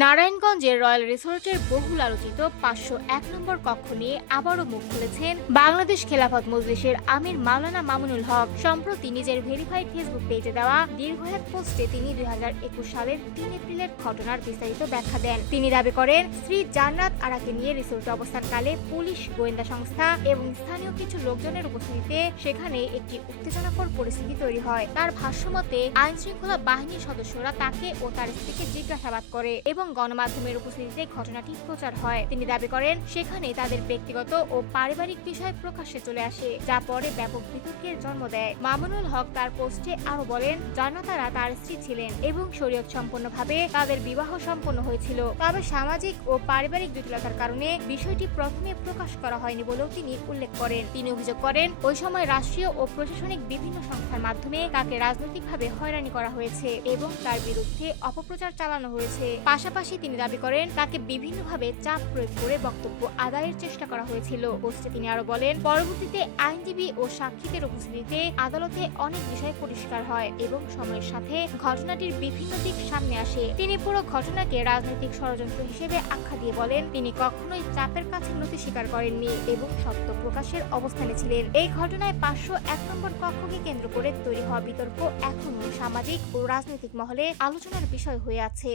নারায়ণগঞ্জের রয়্যাল রিসোর্টের বহুল আলোচিত 501 নম্বর কক্ষ নিয়ে আবারও মুখ খুলেছেন বাংলাদেশ খেলাফত মজলিসের আমির মাওলানা মামুনুল হক। সম্প্রতি নিজের ভেরিফাইড ফেসবুক পেজে দেওয়া দীর্ঘ এক পোস্টে তিনি 2021 সালের 3 এপ্রিলের ঘটনার বিস্তারিত ব্যাখ্যা দেন। তিনি দাবি করেন, স্ত্রী জান্নাত আরাকে নিয়ে রিসোর্টে অবস্থানকালে পুলিশ, গোয়েন্দা সংস্থা এবং স্থানীয় কিছু লোকজনের উপস্থিতিতে সেখানে একটি উত্তেজনাকর পরিস্থিতি তৈরি হয়। তার ভাষ্যমতে আইন শৃঙ্খলা বাহিনীর সদস্যরা তাকে ও তার স্ত্রীকে জিজ্ঞাসাবাদ করে এবং গণমাধ্যমের উপস্থিতিতে ঘটনাটি প্রচার হয়। তিনি দাবি করেন, সেখানে তাদের ব্যক্তিগত ও পারিবারিক বিষয় প্রকাশ্যে চলে আসে, যা পরে ব্যাপক বিতর্কের জন্ম দেয়। মামুনুল হক তার পোস্টে আরো বলেন, জান্নাতারা তার স্ত্রী ছিলেন এবং শরীয়ত সম্পন্নভাবে তাদের বিবাহ সম্পন্ন হয়েছিল। তবে সামাজিক ও পারিবারিক জটিলতার কারণে বিষয়টি প্রথমে প্রকাশ করা হয়নি বলেও তিনি উল্লেখ করেন। তিনি অভিযোগ করেন, ওই সময় রাষ্ট্রীয় ও প্রশাসনিক বিভিন্ন সংস্থার মাধ্যমে তাকে রাজনৈতিকভাবে হয়রানি করা হয়েছে এবং তার বিরুদ্ধে অপপ্রচার চালানো হয়েছে। পাশাপাশি তিনি দাবি করেন, তাকে বিভিন্নভাবে চাপ প্রয়োগ করে বক্তব্য আদায়ের চেষ্টা করা হয়েছিল। পোস্টে তিনি আরো বলেন, পরবর্তীতে আইনজীবী ও সাক্ষীদের উপস্থিতিতে আদালতে অনেক বিষয় পরিষ্কার হয় এবং সময়ের সাথে ঘটনাটির বিভিন্ন দিক সামনে আসে। তিনি পুরো ঘটনাকে রাজনৈতিক ষড়যন্ত্র হিসেবে আখ্যা দিয়ে বলেন, তিনি কখনোই চাপের কাছে নতি স্বীকার করেননি এবং সত্য প্রকাশের অবস্থানে ছিলেন। এই ঘটনায় 501 নম্বর কক্ষকে কেন্দ্র করে তৈরি হওয়া বিতর্ক এখনও সামাজিক ও রাজনৈতিক মহলে আলোচনার বিষয় হয়ে আছে।